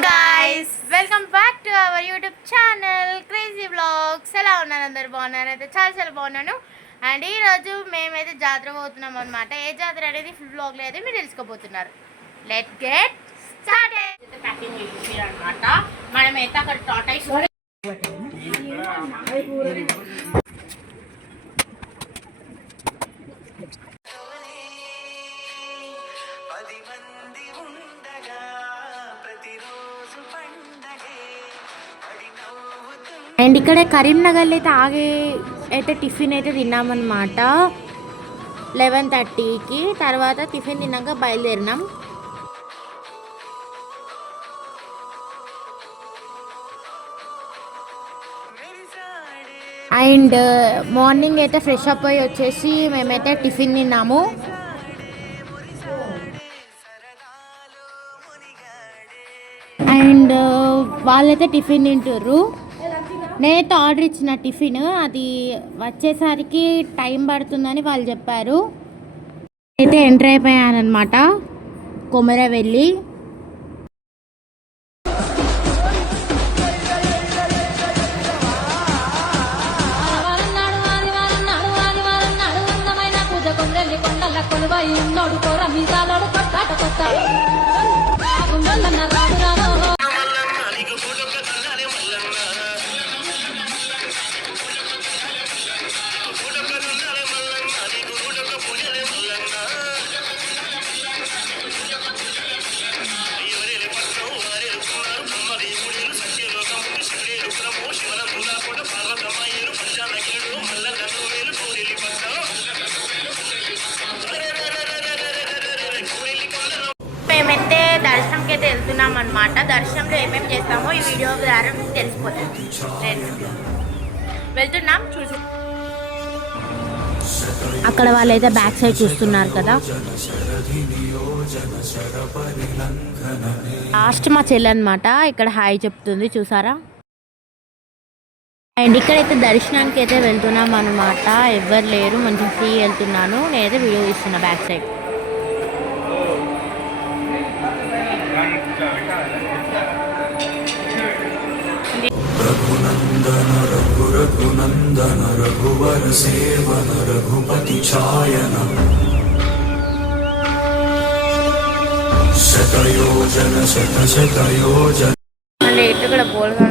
Guys welcome back to our YouTube channel crazy vlogs. ఎలా ఉన్నారు? అందరు బాగున్నారు? అయితే చాలా బాగున్నాను. అండ్ ఈరోజు మేమైతే జాతర పోతున్నాం అనమాట. ఏ జాతర అనేది ఫుల్ వ్లాగ్లో అయితే మీరు తెలుసుకోబోతున్నారు. Let's get started. ప్యాకింగ్ చేసేసారు అనమాట. మనమైతే అక్కడ టాటాయిస్ అండ్ ఇక్కడ కరీంనగర్లో అయితే ఆగి అయితే టిఫిన్ అయితే తిన్నామన్నమాట 11:30కి. తర్వాత టిఫిన్ తిన్నాక బయలుదేరినాం. అండ్ మార్నింగ్ అయితే ఫ్రెష్ అప్ అయ్యి వచ్చేసి మేమైతే టిఫిన్ తిన్నాము. అండ్ వాళ్ళైతే టిఫిన్ తింటారు. నేనైతే ఆర్డర్ ఇచ్చిన టిఫిన్ అది వచ్చేసరికి టైం పడుతుందని వాళ్ళు చెప్పారు. అయితే ఎంటర్ అయిపోయానమాట కొమరవెల్లి. మేమైతే దర్శనంకి అయితే వెళ్తున్నాం అనమాట. దర్శనంలో ఏమేమి చేస్తామో ఈ వీడియో ద్వారా తెలిసిపోతుంది. వెళ్తున్నాం చూసి. అక్కడ వాళ్ళైతే బ్యాక్ సైడ్ చూస్తున్నారు కదా. లాస్ట్ మా చెల్లి అనమాట ఇక్కడ హాయ్ చెప్తుంది చూసారా. అండ్ ఇక్కడైతే దర్శనానికి అయితే వెళ్తున్నాం అనమాట. ఎవరు లేరు, మంచి ఫ్రీ వెళ్తున్నాను. నేనైతే వీడియో ఇస్తున్నా బ్యాక్ సైడ్. రఘునందన రఘునందన రఘువర సేవన రఘుపతి ఛాయన శతయోజన శతయోజన. అంటే ఇటు కూడా బోల్గా